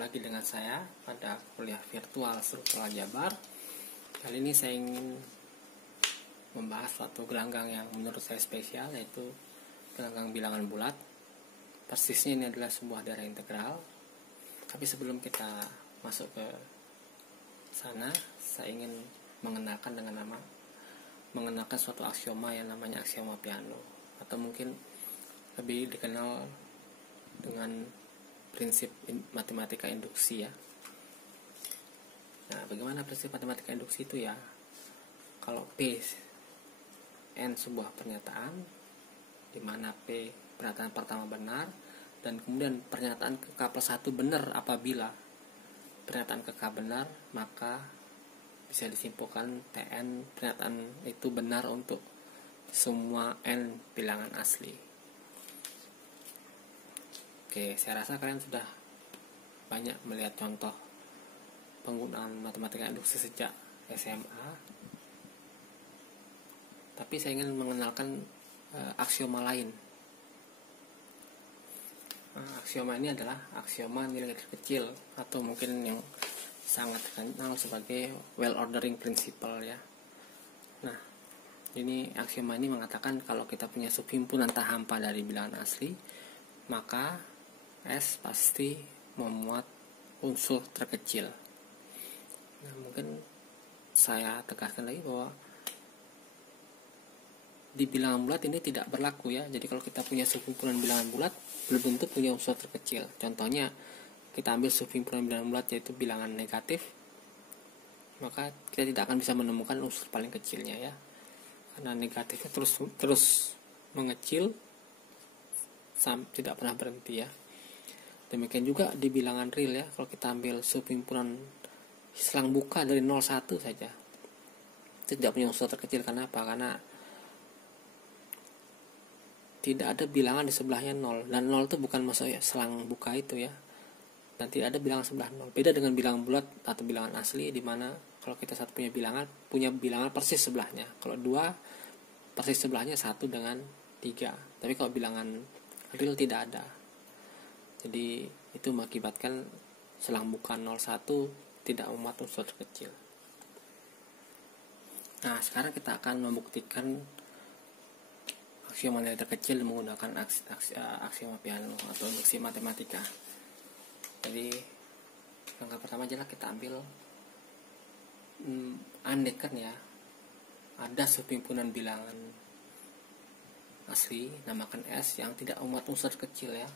lagi dengan saya pada kuliah virtual struktural aljabar. Kali ini saya ingin membahas suatu gelanggang yang menurut saya spesial, yaitu gelanggang bilangan bulat. Persisnya ini adalah sebuah daerah integral. Tapi sebelum kita masuk ke sana, saya ingin mengenalkan suatu aksioma yang namanya aksioma Peano, atau mungkin lebih dikenal dengan prinsip matematika induksi ya. Nah, bagaimana prinsip matematika induksi itu ya? Kalau P N sebuah pernyataan, di mana P pernyataan pertama benar, dan kemudian pernyataan ke K+1 benar apabila pernyataan ke K benar, maka bisa disimpulkan Tn pernyataan itu benar untuk semua N bilangan asli. Oke, saya rasa kalian sudah banyak melihat contoh penggunaan matematika induksi sejak SMA. Tapi saya ingin mengenalkan aksioma lain. Aksioma ini adalah aksioma nilai terkecil, atau mungkin yang sangat terkenal sebagai well ordering principle ya. Nah, ini aksioma ini mengatakan kalau kita punya subhimpunan tak hampa dari bilangan asli, maka S pasti memuat unsur terkecil. Nah, mungkin saya tegaskan lagi bahwa di bilangan bulat ini tidak berlaku ya. Jadi kalau kita punya subhimpunan bilangan bulat, belum tentu punya unsur terkecil. Contohnya, kita ambil subhimpunan bilangan bulat yaitu bilangan negatif, maka kita tidak akan bisa menemukan unsur paling kecilnya ya. Karena negatifnya terus mengecil, tidak pernah berhenti ya. Demikian juga di bilangan real ya. Kalau kita ambil subhimpunan selang buka dari 01 saja, tidak punya unsur terkecil. Kenapa? Karena tidak ada bilangan di sebelahnya 0, dan 0 itu bukan masuk ya, selang buka itu ya, dan tidak ada bilangan sebelah 0. Beda dengan bilangan bulat atau bilangan asli, di mana kalau kita satu punya bilangan persis sebelahnya. Kalau 2 persis sebelahnya 1 dengan 3. Tapi kalau bilangan real tidak ada. Jadi itu mengakibatkan selang buka 01 tidak memuat unsur terkecil. Nah, sekarang kita akan membuktikan aksioma nilai terkecil menggunakan aksioma Peano atau induksi matematika. Jadi langkah pertama adalah kita ambil andaikan ya, ada subhimpunan bilangan asli, namakan S, yang tidak memuat unsur kecil ya.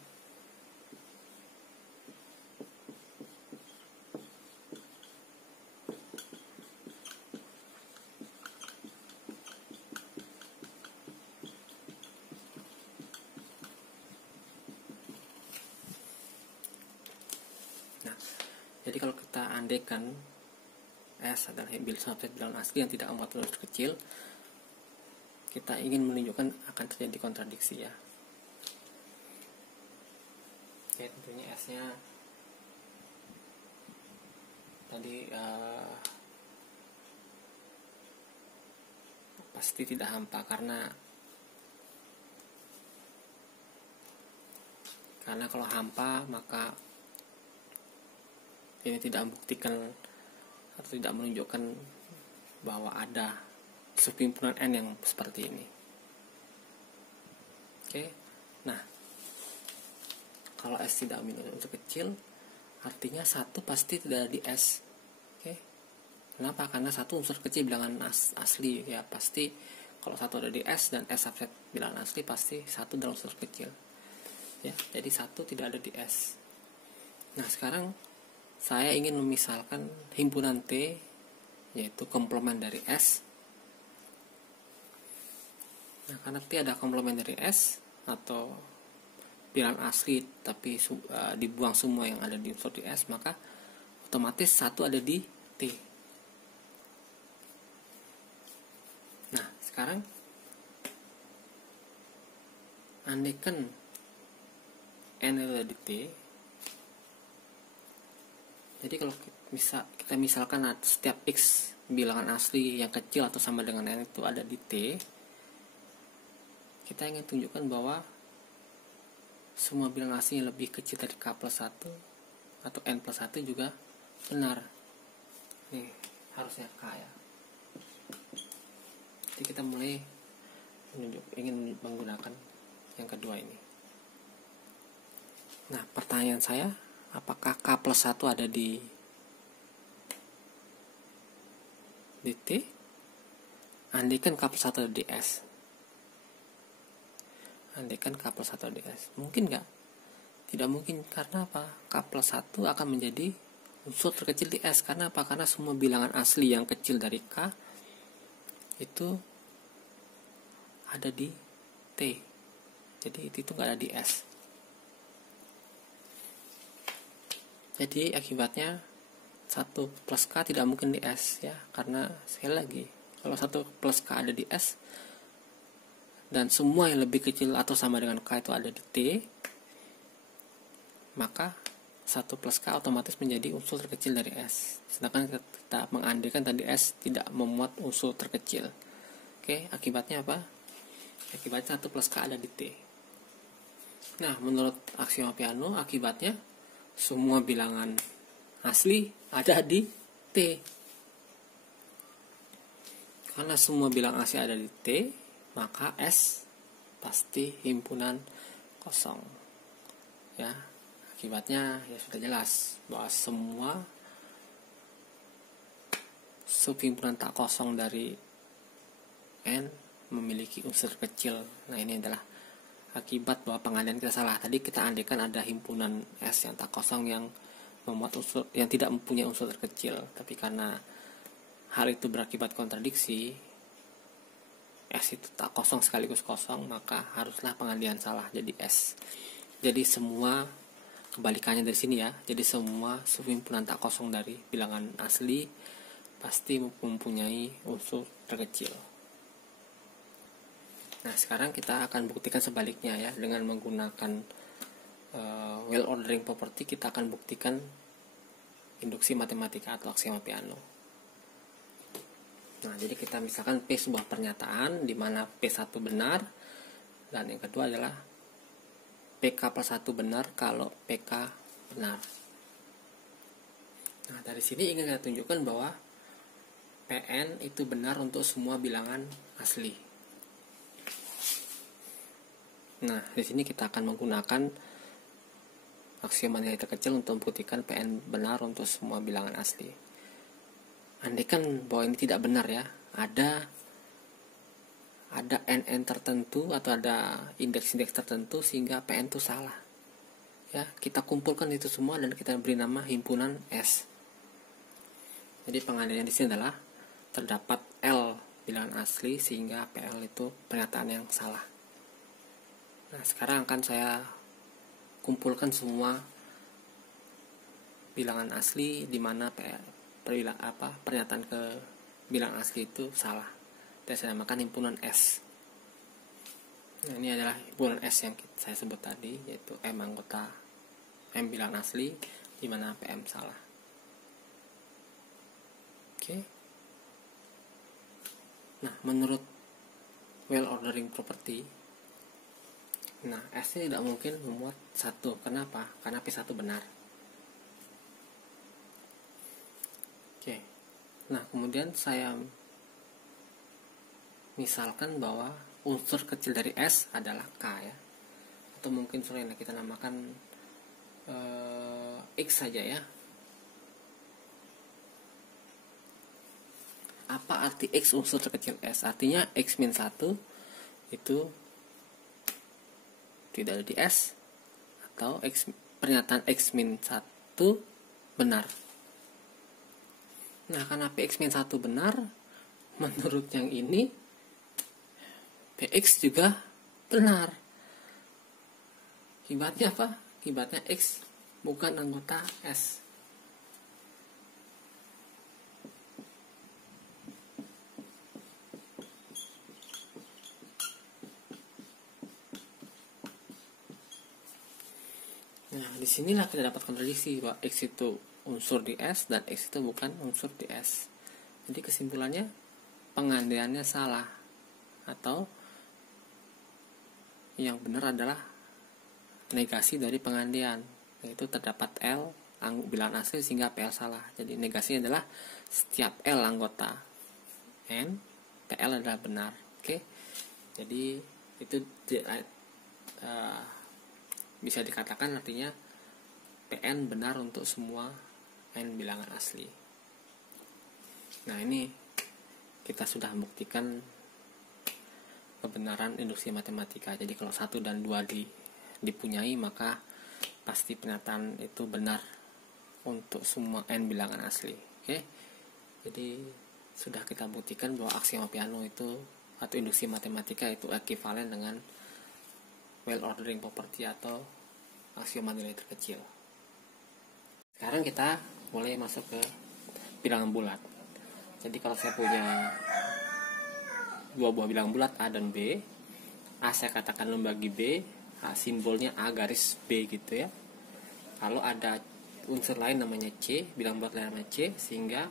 Jadi kalau kita andaikan S adalah subset bilangan asli yang tidak memuat unsur kecil, kita ingin menunjukkan akan terjadi kontradiksi ya. Oke, tentunya S-nya tadi pasti tidak hampa, karena kalau hampa maka ini tidak membuktikan atau tidak menunjukkan bahwa ada subhimpunan N yang seperti ini. Oke. Nah, kalau S tidak memiliki unsur kecil, artinya 1 pasti tidak ada di S. Oke. Kenapa? Karena 1 unsur kecil bilangan asli ya, pasti kalau 1 ada di S dan S subset bilangan asli, pasti 1 dalam unsur kecil. Ya, jadi 1 tidak ada di S. Nah, sekarang saya ingin memisalkan himpunan T, yaitu komplement dari S. Nah, karena T ada komplement dari S atau bilangan asli tapi dibuang semua yang ada di unsur di S, maka otomatis 1 ada di T. Nah, sekarang andaikan N ada di T. Jadi kalau kita misalkan setiap X bilangan asli yang kecil atau sama dengan N itu ada di T, kita ingin tunjukkan bahwa semua bilangan asli yang lebih kecil dari K+1 atau N plus 1 juga benar. Nih, harusnya K ya. Jadi kita mulai ingin menggunakan yang kedua ini. Nah, pertanyaan saya, apakah K plus 1 ada di T? Andaikan K plus 1 ada di S. Andaikan K plus 1 ada di S. Mungkin nggak? Tidak mungkin. Karena apa? K plus 1 akan menjadi unsur terkecil di S. Karena apa? Karena semua bilangan asli yang kecil dari K itu ada di T. Jadi itu nggak ada di S. Jadi akibatnya 1 plus K tidak mungkin di S ya. Karena sekali lagi, kalau 1 plus K ada di S dan semua yang lebih kecil atau sama dengan K itu ada di T, maka 1 plus K otomatis menjadi unsur terkecil dari S. Sedangkan kita mengandaikan tadi S tidak memuat unsur terkecil. Oke, akibatnya apa? Akibatnya 1 plus K ada di T. Nah, menurut aksioma Peano, akibatnya semua bilangan asli ada di T. Karena semua bilangan asli ada di T, maka S pasti himpunan kosong. Ya, akibatnya ya sudah jelas bahwa semua subhimpunan tak kosong dari N memiliki unsur kecil. Nah, ini adalah akibat bahwa pengandaian kita salah. Tadi kita andaikan ada himpunan S yang tak kosong yang memuat unsur yang tidak mempunyai unsur terkecil, tapi karena hal itu berakibat kontradiksi, S itu tak kosong sekaligus kosong, maka haruslah pengandaian salah jadi S. Jadi semua kebalikannya dari sini ya. Jadi semua subhimpunan tak kosong dari bilangan asli pasti mempunyai unsur terkecil. Nah, sekarang kita akan buktikan sebaliknya ya. Dengan menggunakan well ordering property, kita akan buktikan induksi matematika atau aksioma Peano. Nah, jadi kita misalkan P sebuah pernyataan di mana P1 benar, dan yang kedua adalah PK plus 1 benar kalau PK benar. Nah, dari sini ingin saya tunjukkan bahwa PN itu benar untuk semua bilangan asli. Nah, di sini kita akan menggunakan aksioma nilai terkecil untuk membuktikan PN benar untuk semua bilangan asli. Andaikan bahwa ini tidak benar ya, ada NN tertentu atau ada indeks-indeks tertentu sehingga PN itu salah. Ya, kita kumpulkan itu semua dan kita beri nama himpunan S. Jadi pengandaian di sini adalah terdapat L bilangan asli sehingga PL itu pernyataan yang salah. Nah, sekarang akan saya kumpulkan semua bilangan asli di mana pernyataan ke bilangan asli itu salah. Dan saya namakan himpunan S. Nah, ini adalah himpunan S yang saya sebut tadi, yaitu M anggota M bilangan asli di mana PM salah. Oke. Nah, menurut well ordering property, nah, S ini tidak mungkin memuat 1. Kenapa? Karena P1 benar. Oke. Nah, kemudian saya misalkan bahwa unsur kecil dari S adalah K ya. Atau mungkin selain kita namakan X saja ya. Apa arti X unsur terkecil S? Artinya X min 1 itu tidak ada di S, atau pernyataan X min 1 benar. Nah, karena Px min 1 benar, menurut yang ini Px juga benar. Akibatnya apa? Akibatnya X bukan anggota S. Nah, disinilah kita dapat kontradiksi bahwa X itu unsur di S dan X itu bukan unsur di S. Jadi kesimpulannya pengandaiannya salah, atau yang benar adalah negasi dari pengandaian, yaitu terdapat L bilangan asli sehingga PL salah. Jadi negasinya adalah setiap L anggota N, PL adalah benar. Oke. Jadi itu bisa dikatakan artinya PN benar untuk semua N bilangan asli. Nah, ini kita sudah buktikan kebenaran induksi matematika. Jadi kalau 1 dan 2 dipunyai, maka pasti pernyataan itu benar untuk semua N bilangan asli. Oke. Jadi sudah kita buktikan bahwa aksioma Peano itu atau induksi matematika itu ekuivalen dengan well ordering property atau aksioma nilai terkecil. Sekarang kita mulai masuk ke bilangan bulat. Jadi kalau saya punya dua buah bilangan bulat A dan B, A saya katakan membagi B, simbolnya A garis B gitu ya. Kalau ada unsur lain namanya C, bilangan bulat lain namanya C, sehingga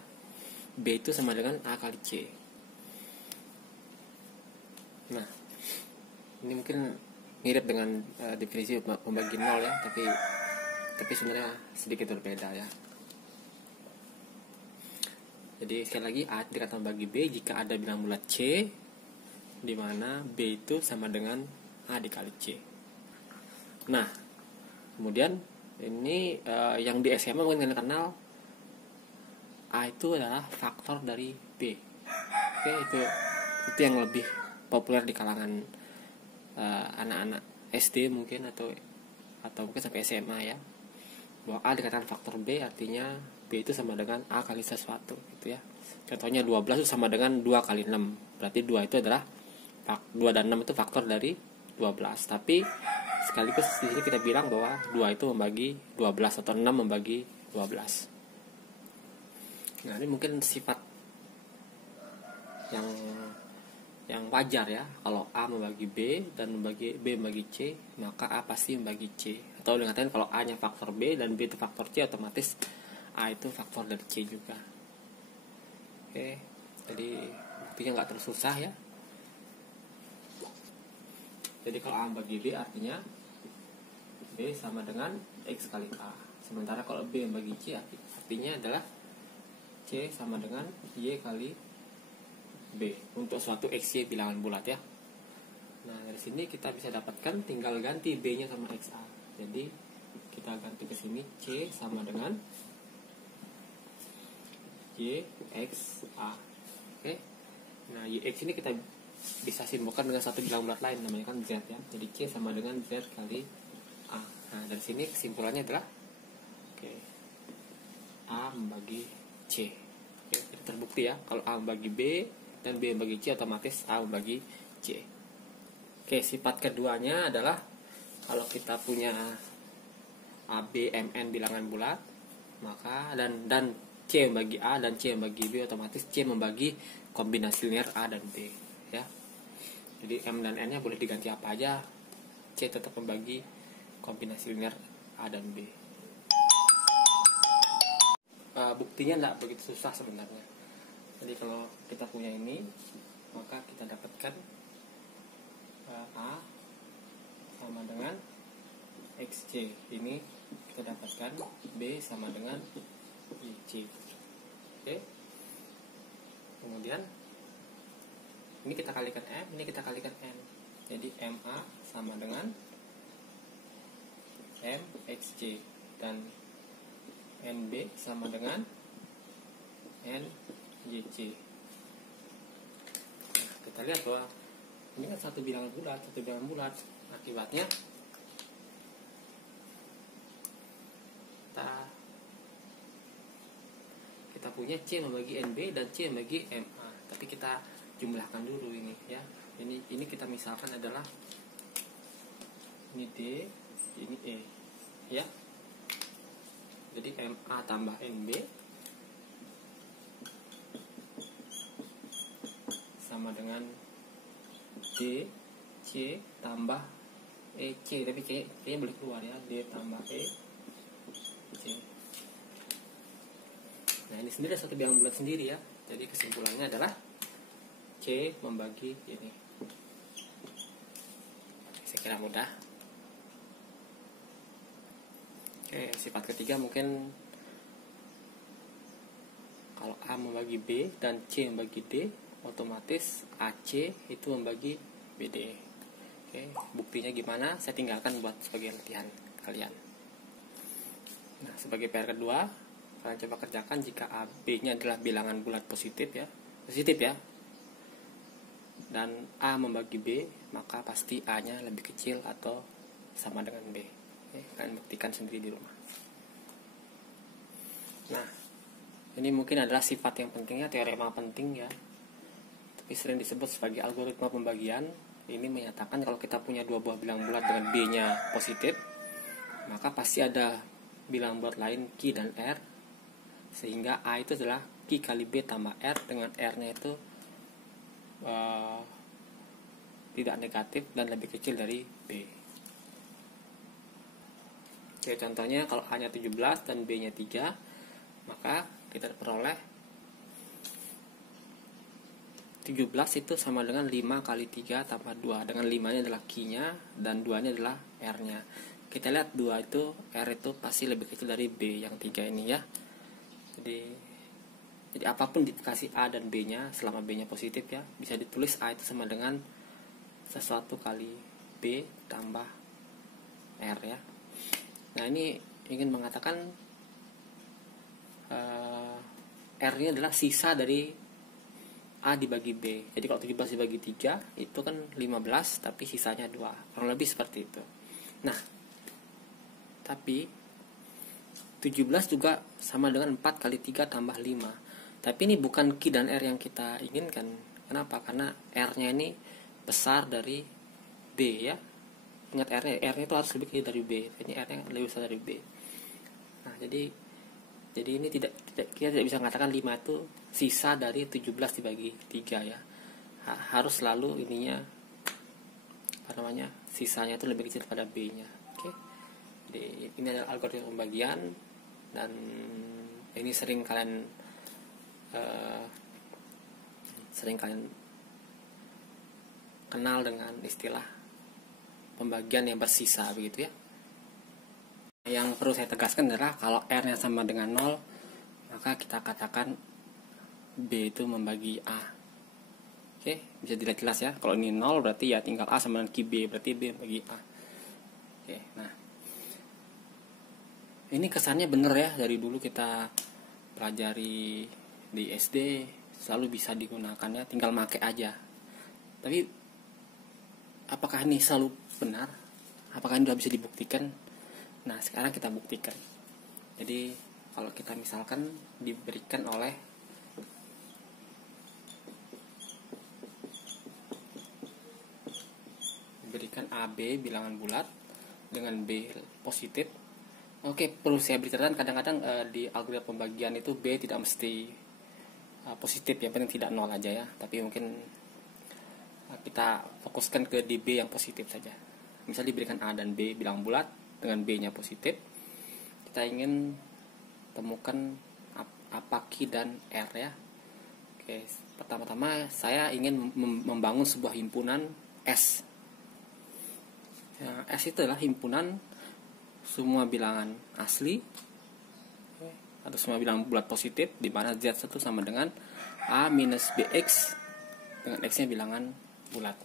B itu sama dengan A kali C. Nah, ini mungkin mirip dengan definisi membagi nol ya, tapi sebenarnya sedikit berbeda ya. Jadi sekali lagi A dikatakan membagi B jika ada bilangan bulat C, di mana B itu sama dengan A dikali C. Nah, kemudian ini yang di SMA mungkin kalian kenal, A itu adalah faktor dari B. Oke, itu yang lebih populer di kalangan anak-anak SD mungkin atau mungkin sampai SMA ya. Bahwa A dikatakan faktor B artinya B itu sama dengan A kali sesuatu gitu ya. Contohnya 12 itu sama dengan 2 kali 6. Berarti 2 itu adalah 2 dan 6 itu faktor dari 12. Tapi sekaligus di sini kita bilang bahwa 2 itu membagi 12 atau 6 membagi 12. Nah, ini mungkin sifat yang wajar ya. Kalau A membagi B dan B membagi C, maka A pasti membagi C. Atau dikatakan kalau A nya faktor B dan B itu faktor C, otomatis A itu faktor dari C juga. Oke, jadi buktinya nggak terlalu susah ya. Jadi kalau A membagi B artinya B sama dengan X kali A. Sementara kalau B membagi C artinya adalah C sama dengan Y kali B untuk suatu XY bilangan bulat ya. Nah, dari sini kita bisa dapatkan, tinggal ganti B nya sama XA. Jadi kita ganti ke sini, C sama dengan YXA. Oke. Nah, YX ini kita bisa simbolkan dengan satu bilangan bulat lain, namanya kan Z ya. Jadi C sama dengan Z kali A. Nah, dari sini kesimpulannya adalah A membagi C. Oke, jadi terbukti ya, kalau A membagi B dan B membagi C, otomatis A membagi C. Oke, sifat keduanya adalah kalau kita punya AB, MN bilangan bulat, maka dan C membagi A dan C membagi B, otomatis C membagi kombinasi linear A dan B ya. Jadi M dan N nya boleh diganti apa aja, C tetap membagi kombinasi linear A dan B. Buktinya tidak begitu susah sebenarnya. Jadi kalau kita punya ini, maka kita dapatkan A sama dengan XC. Ini kita dapatkan B sama dengan YC. Oke. Kemudian ini kita kalikan M, ini kita kalikan N. Jadi MA sama dengan MXC dan NB sama dengan NYC. Nah, kita lihat bahwa ini kan satu bilangan bulat. Akibatnya kita punya C membagi NB dan C membagi MA. Tapi kita jumlahkan dulu ini ya. Ini kita misalkan adalah ini D, ini E ya. Jadi MA tambah NB sama dengan D C tambah EC, tapi C nya boleh keluar ya. D tambah E C. Nah, ini sendiri satu bilangan bulat sendiri ya. Jadi kesimpulannya adalah C membagi ini. Saya kira mudah. Oke, sifat ketiga mungkin Kalau A membagi B dan C membagi D, otomatis AC itu membagi BD. Oke, buktinya gimana? Saya tinggalkan buat sebagai latihan kalian. Nah, sebagai PR kedua, kalian coba kerjakan jika A, B-nya adalah bilangan bulat positif ya. Dan A membagi B, maka pasti A-nya lebih kecil atau sama dengan B. Oke, kalian buktikan sendiri di rumah. Nah, ini mungkin adalah sifat yang pentingnya, teorema penting ya. Tapi sering disebut sebagai algoritma pembagian. Ini menyatakan kalau kita punya dua buah bilangan bulat dengan B-nya positif, maka pasti ada bilangan bulat lain Q dan R, sehingga A itu adalah Q kali B tambah R, dengan R-nya itu tidak negatif dan lebih kecil dari B. Oke, contohnya kalau A-nya 17 dan B-nya 3, maka kita peroleh 17 itu sama dengan 5 kali 3 tambah 2, dengan 5-nya adalah Q-nya dan 2-nya adalah R-nya. Kita lihat 2 itu, R itu pasti lebih kecil dari B yang 3 ini ya. Jadi apapun dikasih A dan B-nya, selama B-nya positif ya, bisa ditulis A itu sama dengan sesuatu kali B tambah R ya. Nah, ini ingin mengatakan R-nya adalah sisa dari A dibagi B. Jadi kalau 17 dibagi 3 itu kan 15, tapi sisanya 2. Kurang lebih seperti itu. Nah, tapi 17 juga sama dengan 4 kali 3 tambah 5. Tapi ini bukan Q dan R yang kita inginkan. Kenapa? Karena R-nya ini besar dari B ya. Ingat R-nya itu harus lebih kecil dari B. Ini R-nya lebih besar dari B. Nah, jadi ini tidak kita tidak bisa mengatakan 5 itu sisa dari 17 dibagi 3 ya. Harus selalu ininya sisanya itu lebih kecil pada B-nya. Oke. Jadi ini adalah algoritma pembagian, dan ini sering kalian kenal dengan istilah pembagian yang bersisa begitu ya. Yang perlu saya tegaskan adalah kalau R-nya sama dengan 0, maka kita katakan B itu membagi A. Oke, bisa dilihat jelas ya. Kalau ini 0 berarti ya tinggal A sama dengan B, berarti B membagi A. Oke, nah. Ini kesannya bener ya, dari dulu kita pelajari di SD selalu bisa digunakan ya, tinggal make aja. Tapi apakah ini selalu benar? Apakah ini sudah bisa dibuktikan? Nah, sekarang kita buktikan. Jadi kalau kita misalkan diberikan AB bilangan bulat dengan B positif. Oke, perlu saya beritahu kadang-kadang di algoritma pembagian itu B tidak mesti positif, yang penting tidak 0 aja ya. Tapi mungkin kita fokuskan ke di B yang positif saja. Misal diberikan A dan B bilangan bulat dengan B-nya positif, kita ingin temukan apa Q dan R ya. Oke, pertama-tama saya ingin membangun sebuah himpunan S. Ya, S itu adalah himpunan semua bilangan asli atau semua bilangan bulat positif, di mana Z1 sama dengan A minus BX dengan X-nya bilangan bulat.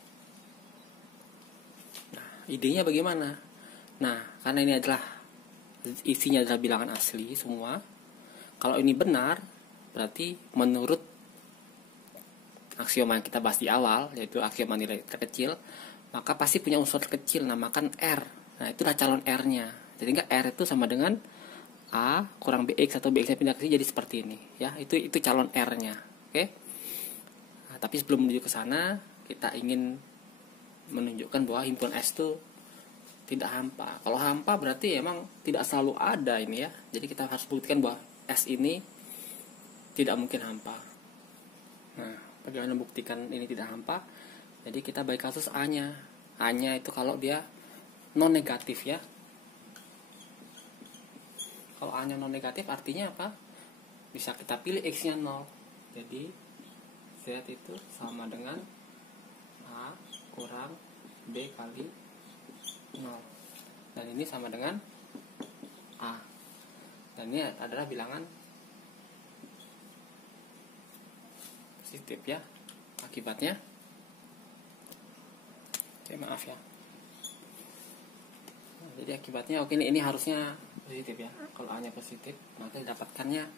Nah, idenya bagaimana? Nah, karena ini adalah isinya adalah bilangan asli semua, kalau ini benar, berarti menurut aksioma yang kita bahas di awal, yaitu aksioma nilai terkecil, maka pasti punya unsur terkecil, namakan R. Nah, itulah calon R-nya. Jadi R itu sama dengan A kurang BX atau BX-nya pindah ke sini, jadi seperti ini ya. Itu calon R-nya. Oke. Nah, tapi sebelum menuju ke sana, kita ingin menunjukkan bahwa himpunan S itu tidak hampa. Kalau hampa berarti emang tidak selalu ada ini ya. Jadi kita harus buktikan bahwa S ini tidak mungkin hampa. Nah, bagaimana buktikan ini tidak hampa? Jadi kita bagi kasus A-nya. A-nya itu kalau dia non negatif ya. Kalau A-nya non negatif artinya apa? Bisa kita pilih X-nya 0. Jadi Z itu sama dengan A kurang B kali 0. Dan ini sama dengan A. Dan ini adalah bilangan positif ya. Akibatnya, oke maaf ya. Nah, jadi akibatnya oke ini harusnya positif ya. Kalau A nya positif, maka didapatkannya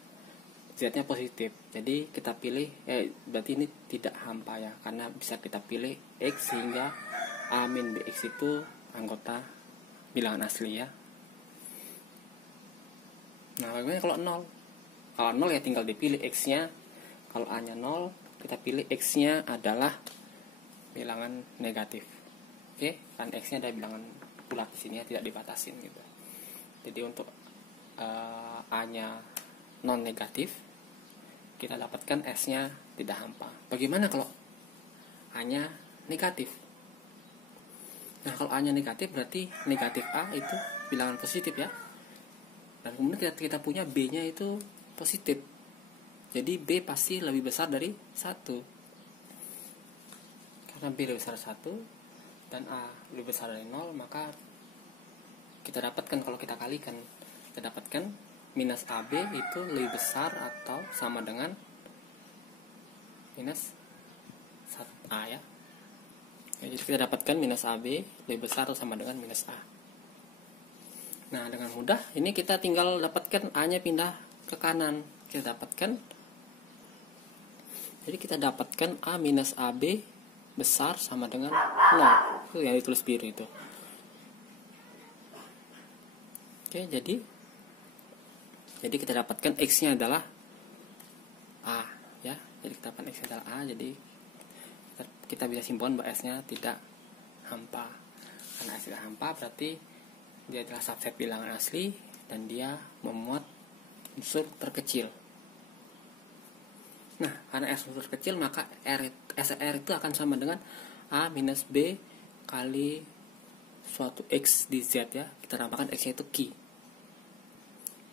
Z nya positif. Jadi kita pilih berarti ini tidak hampa ya, karena bisa kita pilih X sehingga A min BX itu anggota bilangan asli ya. Nah bagaimana kalau 0? Kalau 0 ya tinggal dipilih X nya. Kalau A nya 0, kita pilih X nya adalah bilangan negatif. Oke, kan X nya ada bilangan bulat di sini ya, tidak dibatasin gitu. Jadi untuk A nya non negatif, kita dapatkan S nya tidak hampa. Bagaimana kalau A nya negatif? Nah kalau A nya negatif berarti negatif A itu bilangan positif ya. Dan kemudian kita punya B nya itu positif. Jadi B pasti lebih besar dari 1. Karena B lebih besar 1 dan A lebih besar dari 0, maka kita dapatkan kalau kita kalikan, kita dapatkan minus AB itu lebih besar atau sama dengan minus A ya. Jadi kita dapatkan minus AB lebih besar atau sama dengan minus A. Nah dengan mudah ini kita tinggal dapatkan A nya pindah ke kanan. Kita dapatkan, jadi kita dapatkan A minus AB besar sama dengan 0. Itu yang ditulis biru itu. Oke, jadi kita dapatkan X nya adalah A ya. Jadi kita dapatkan X nya adalah A. Jadi kita bisa simpulkan bahwa S nya tidak hampa. Karena S tidak hampa berarti dia adalah subset bilangan asli dan dia memuat unsur terkecil. Nah, karena S unsur terkecil maka SR itu akan sama dengan A minus B kali suatu X di Z ya. Kita namakan X nya itu Q.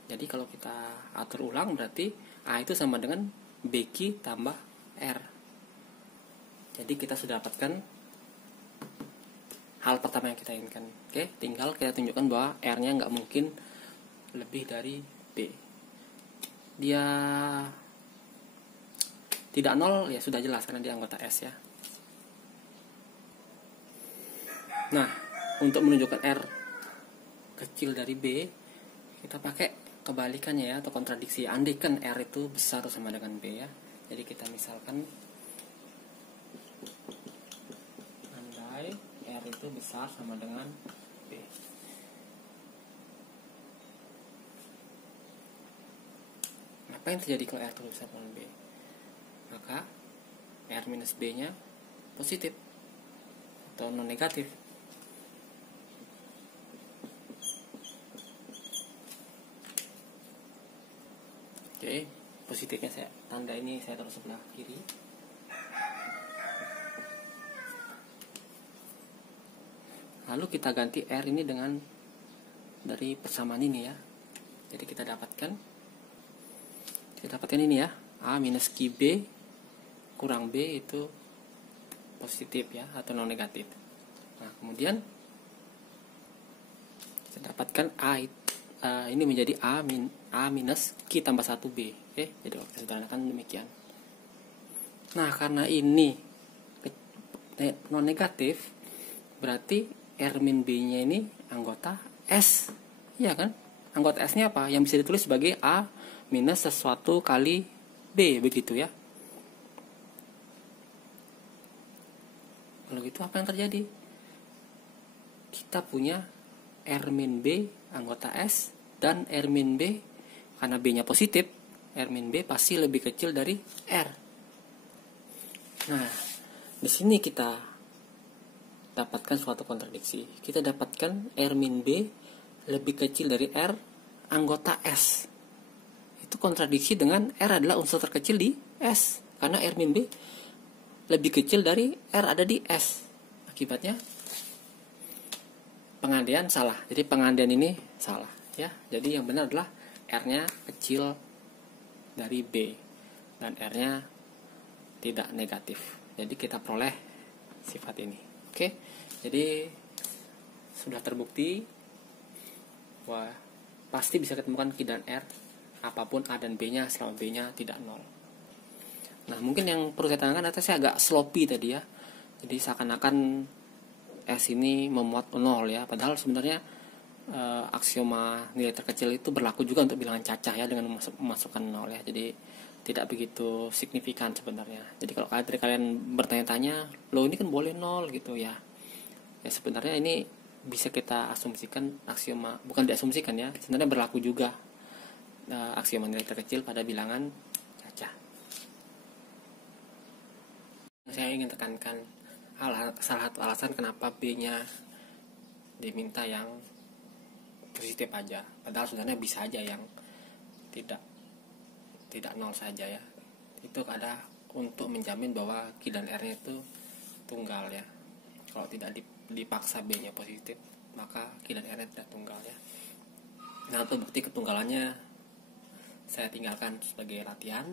Jadi kalau kita atur ulang berarti A itu sama dengan BQ tambah R. Jadi kita sudah dapatkan hal pertama yang kita inginkan. Oke, tinggal kita tunjukkan bahwa R nya nggak mungkin lebih dari B. Dia tidak 0 ya sudah jelas karena dia anggota S ya. Nah, untuk menunjukkan R kecil dari B, kita pakai kebalikannya ya, atau kontradiksi. Andaikan R itu besar atau sama dengan B ya. Jadi kita misalkan andai R itu besar sama dengan B. Apa yang terjadi kalau R itu besar dengan B? Maka R minus B nya positif atau non negatif. Oke, positifnya saya tanda ini saya taruh sebelah kiri. Lalu kita ganti R ini dengan dari persamaan ini ya. Jadi kita dapatkan ini ya, A minus QB kurang B itu positif ya atau non negatif. Nah kemudian kita dapatkan ini menjadi A minus Q tambah 1B. Oke, jadi kita sederhanakan demikian. Nah karena ini non negatif, berarti R min B nya ini anggota S, iya kan? Anggota S nya apa? Yang bisa ditulis sebagai A minus sesuatu kali B, begitu ya. Kalau gitu apa yang terjadi? Kita punya R min B anggota S dan R min B karena B nya positif, R min B pasti lebih kecil dari R. Nah, di sini kita dapatkan suatu kontradiksi. Kita dapatkan R min B lebih kecil dari R anggota S. Itu kontradiksi dengan R adalah unsur terkecil di S. Karena R min B lebih kecil dari R ada di S. Akibatnya pengandian salah. Jadi pengandian ini salah ya. Jadi yang benar adalah R-nya kecil dari B dan R-nya tidak negatif. Jadi kita peroleh sifat ini. Oke. Jadi sudah terbukti bahwa pasti bisa ketemukan Q dan R apapun A dan B-nya selama B-nya tidak 0. Nah mungkin yang perlu saya tanyakan adalah saya agak sloppy tadi ya. Jadi seakan-akan S ini memuat 0 ya. Padahal sebenarnya aksioma nilai terkecil itu berlaku juga untuk bilangan cacah ya, dengan memasukkan 0 ya. Jadi tidak begitu signifikan sebenarnya. Jadi kalau kalian bertanya-tanya, lo ini kan boleh 0 gitu ya. Ya sebenarnya ini bisa kita asumsikan aksioma, bukan diasumsikan ya, sebenarnya berlaku juga aksioma nilai terkecil pada bilangan cacah. Saya ingin tekankan salah satu alasan kenapa B-nya diminta yang positif aja, padahal sebenarnya bisa aja yang tidak 0 saja ya. Itu ada untuk menjamin bahwa Q dan R-nya itu tunggal ya. Kalau tidak dipaksa B-nya positif, maka Q dan R-nya tidak tunggal ya. Nah untuk bukti ketunggalannya saya tinggalkan sebagai latihan.